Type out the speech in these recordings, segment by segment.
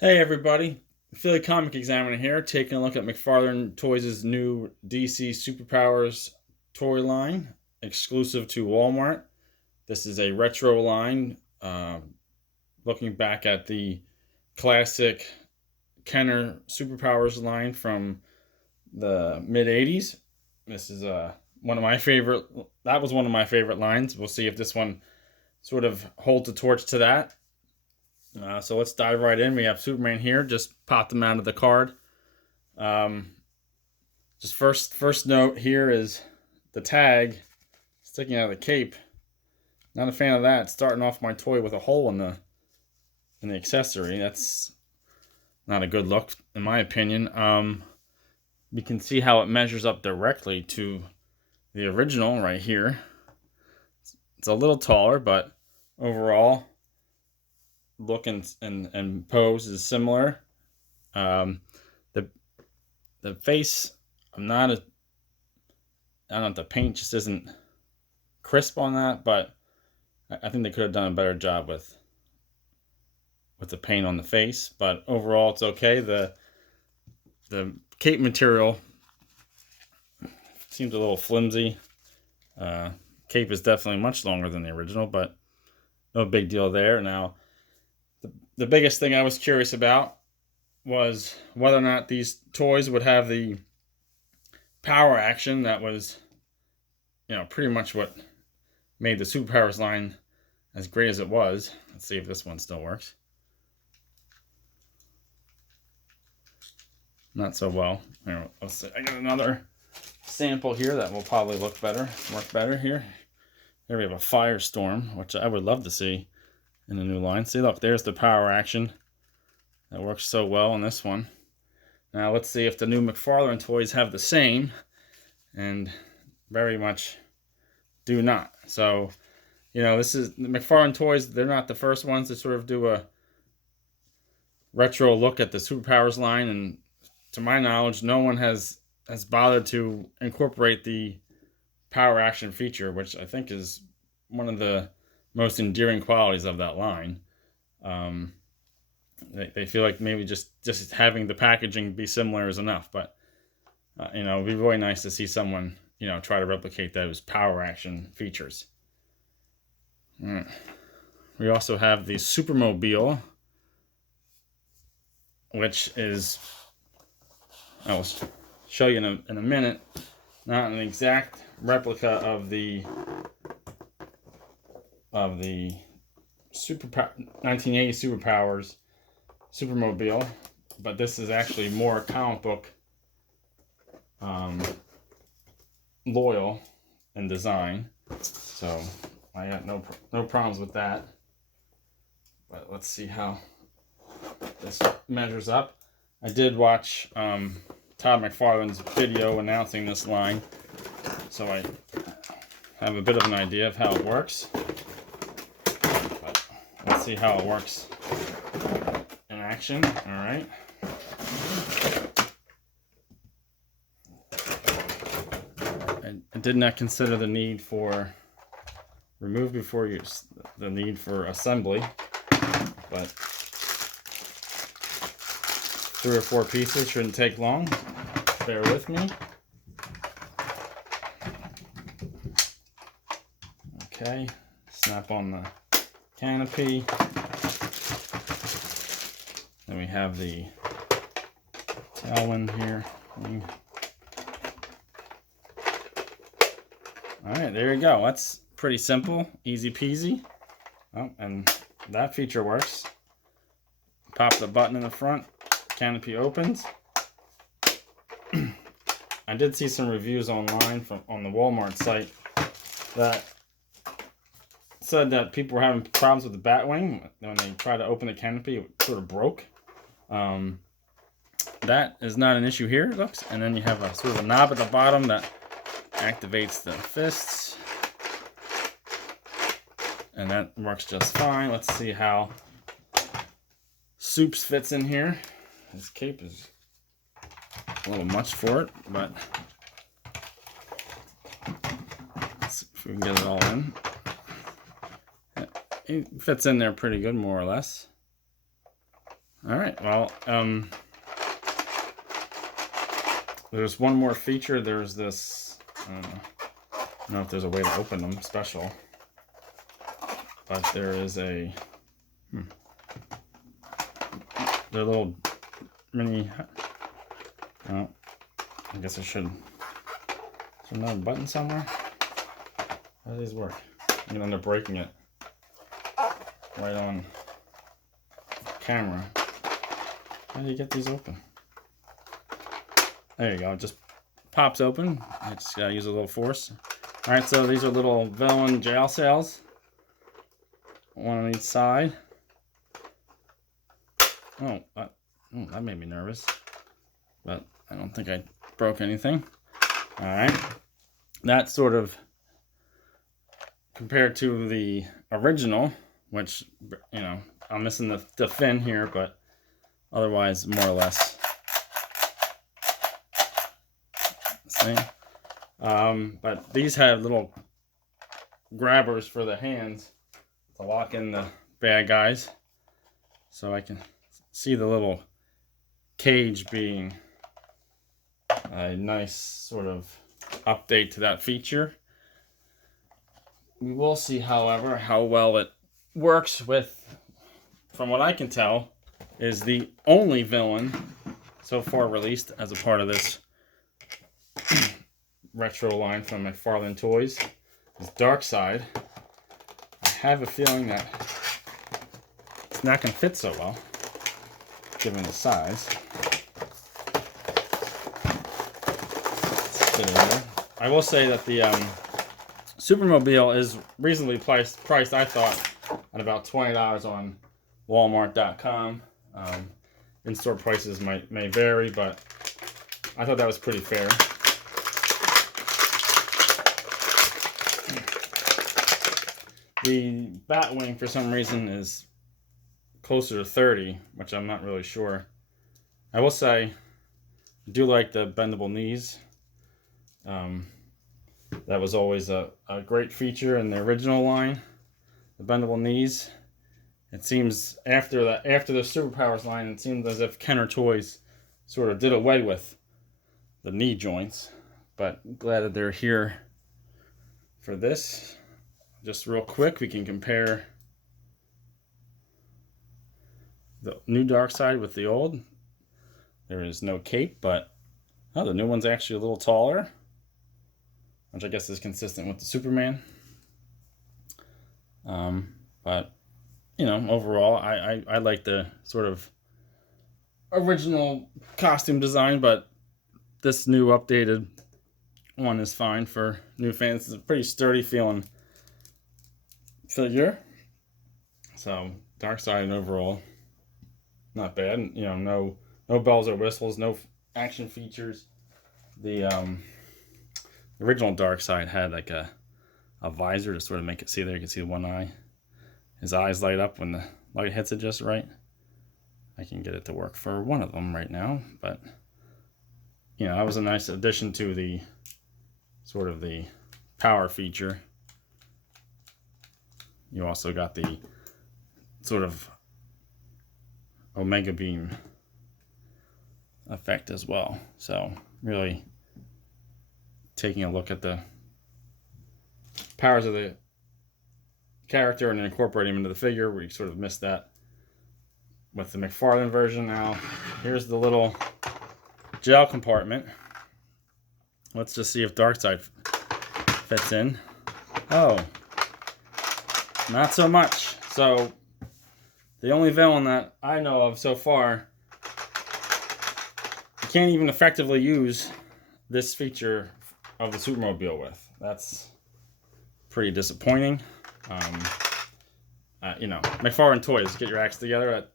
Hey everybody, Philly Comic Examiner here, taking a look at McFarlane Toys' new DC Superpowers toy line, exclusive to Walmart. This is a retro line, looking back at the classic Kenner Superpowers line from the mid '80s. This is one of my favorite. That was one of my favorite lines. We'll see if this one sort of holds the torch to that. So let's dive right in. We have Superman here. Just popped him out of the card. Um, just first note here is the tag sticking out of the cape. Not a fan of that. Starting off my toy with a hole in the accessory. That's not a good look in my opinion. You can see how it measures up directly to the original right here. It's a little taller, but overall look and pose is similar. Um, the the face, I'm not a, I don't know if the paint just isn't crisp on that, but I think they could have done a better job with the paint on the face. But overall, it's okay. The cape material seems a little flimsy. Cape is definitely much longer than the original, but no big deal there. Now, the biggest thing I was curious about was whether or not these toys would have the power action that was, pretty much what made the Superpowers line as great as it was. Let's see if this one still works. Not so well. Here, let's see. I got another sample here that will probably work better here. Here we have a Firestorm, which I would love to see in the new line. See, look, there's the power action. That works so well on this one. Now let's see if the new McFarlane toys have the same, and very much do not. So, this is the McFarlane Toys. They're not the first ones to sort of do a retro look at the Superpowers line, and to my knowledge, no one has bothered to incorporate the power action feature, which I think is one of the most endearing qualities of that line. They feel like maybe just having the packaging be similar is enough, but it'd be really nice to see someone try to replicate those power action features. We also have the Supermobile, which is, I will show you in a minute, not an exact replica of the 1980 Superpowers Supermobile, but this is actually more comic book loyal in design, so I got no problems with that. But let's see how this measures up. I did watch Todd McFarlane's video announcing this line, so I have a bit of an idea of how it works. But let's see how it works in action. All right. I did not consider the need for remove before use, the need for assembly, but 3 or 4 pieces shouldn't take long. Bear with me. Okay, snap on the canopy. Then we have the tailwind here. Alright, there you go. That's pretty simple, easy peasy. Oh, and that feature works. Pop the button in the front, canopy opens. I did see some reviews online on the Walmart site that said that people were having problems with the Batwing. When they tried to open the canopy, it sort of broke. That is not an issue here, it looks. And then you have a sort of a knob at the bottom that activates the fists. And that works just fine. Let's see how Soups fits in here. His cape is a little much for it, but let's see if we can get it all in. It fits in there pretty good, more or less. All right, well, there's one more feature. There's this, I don't know if there's a way to open them special, but there is a, they're little mini, oh, I guess I should, is there another button somewhere? How do these work? I'm gonna end up breaking it right on camera. How do you get these open? There you go, it just pops open. I just gotta use a little force. Alright, so these are little villain jail cells. One on each side. Oh, that made me nervous. But I don't think I broke anything. Alright. That sort of, compared to the original, which, you know, I'm missing the fin here, but otherwise, more or less, the same. But these have little grabbers for the hands to lock in the bad guys. So I can see the little cage being a nice sort of update to that feature. We will see, however, how well it works with, from what I can tell, is the only villain so far released as a part of this retro line from McFarlane Toys. Is Darkseid. I have a feeling that it's not going to fit so well, given the size. Let's get it in there. I will say that the Supermobile is reasonably priced, I thought, at about $20 on Walmart.com. In-store prices may vary, but I thought that was pretty fair. The Batwing, for some reason, is closer to 30, which I'm not really sure. I will say, I do like the bendable knees. That was always a great feature in the original line, the bendable knees. It seems after the Superpowers line, it seems as if Kenner Toys sort of did away with the knee joints. But glad that they're here for this. Just real quick, we can compare the new Darkseid with the old. There is no cape, but the new one's actually a little taller, which I guess is consistent with the Superman. But you know, overall, I like the sort of original costume design, but this new updated one is fine for new fans. It's a pretty sturdy feeling figure. So Darkseid overall, not bad. You know, no bells or whistles, no action features. The original Darkseid had like a visor to sort of make it see there. You can see one eye. His eyes light up when the light hits it just right. I can get it to work for one of them right now, but you know, that was a nice addition to the sort of the power feature. You also got the sort of Omega Beam effect as well. So really taking a look at the powers of the character and incorporating them into the figure. We sort of missed that with the McFarlane version. Now here's the little gel compartment. Let's just see if Darkseid fits in. Oh, not so much. So the only villain that I know of so far, you can't even effectively use this feature of the Supermobile with. That's pretty disappointing. You know, McFarlane Toys, get your acts together.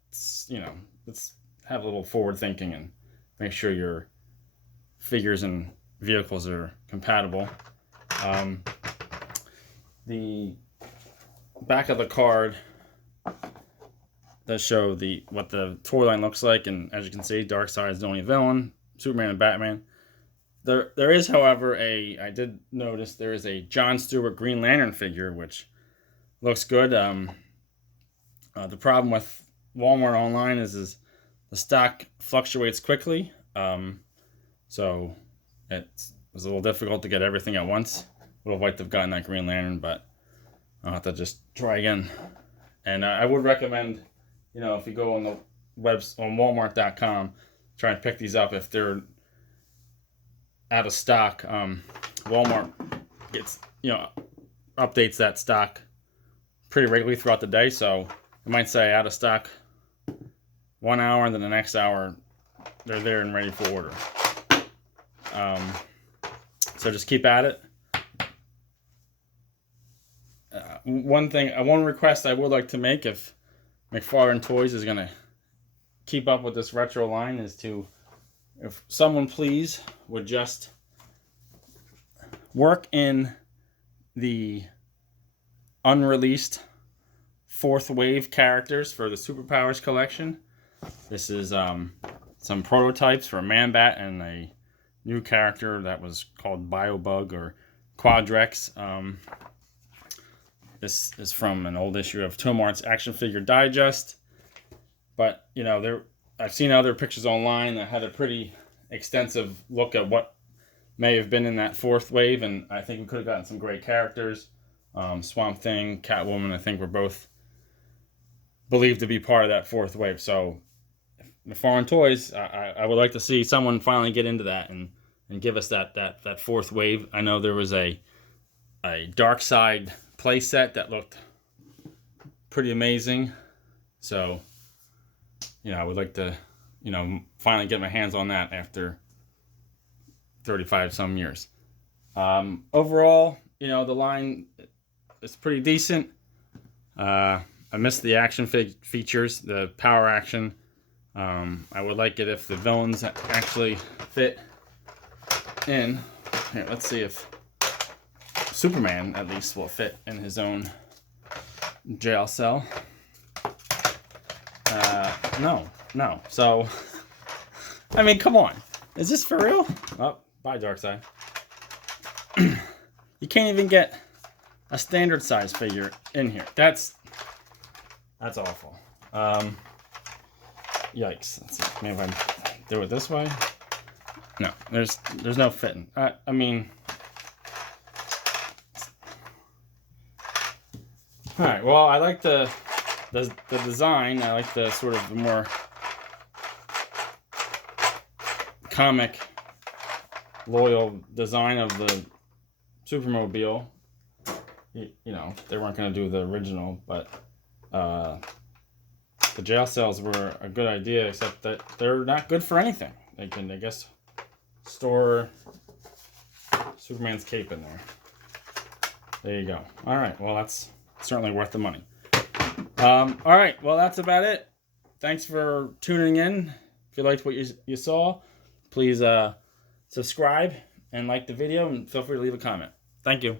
You know, let's have a little forward thinking and make sure your figures and vehicles are compatible. The back of the card does show what the toy line looks like, and as you can see, Darkseid is the only villain. Superman and Batman. There is, however, I did notice there is a John Stewart Green Lantern figure, which looks good. The problem with Walmart online is The stock fluctuates quickly, so it was a little difficult to get everything at once. Would have liked to have gotten that Green Lantern, but I'll have to just try again. And I would recommend, you know, if you go on the on Walmart.com, try and pick these up if they're out of stock. Walmart gets, you know, updates that stock pretty regularly throughout the day, so it might say out of stock 1 hour, and then the next hour they're there and ready for order. So just keep at it. One request I would like to make, if McFarlane Toys is going to keep up with this retro line, is to, if someone please would just work in the unreleased fourth wave characters for the Superpowers collection. This is some prototypes for Man-Bat and a new character that was called Biobug or Quadrex. This is from an old issue of Tomart's Action Figure Digest. But, you know, I've seen other pictures online that had a pretty extensive look at what may have been in that fourth wave, and I think we could have gotten some great characters. Swamp Thing, Catwoman, I think were both believed to be part of that fourth wave. So, McFarlane Toys, I would like to see someone finally get into that and give us that fourth wave. I know there was a Darkseid playset that looked pretty amazing. So, you know, I would like to, you know, finally get my hands on that after 35 some years. Overall, you know, the line is pretty decent. I missed the action features, the power action. I would like it if the villains actually fit in. Here, let's see if Superman at least will fit in his own jail cell. No. So, I mean, come on. Is this for real? Oh, bye, Darkseid. You can't even get a standard size figure in here. That's awful. Yikes. Let's see. Maybe if I do it this way. No, there's no fitting. I mean, all right. Well, I like the design. I like the sort of the more comic loyal design of the Supermobile. You know, they weren't going to do the original, but the jail cells were a good idea, except that they're not good for anything. They can, I guess, store Superman's cape in there. There you go. All right. Well, that's certainly worth the money. All right. Well, that's about it. Thanks for tuning in. If you liked what you saw, please subscribe and like the video, and feel free to leave a comment. Thank you.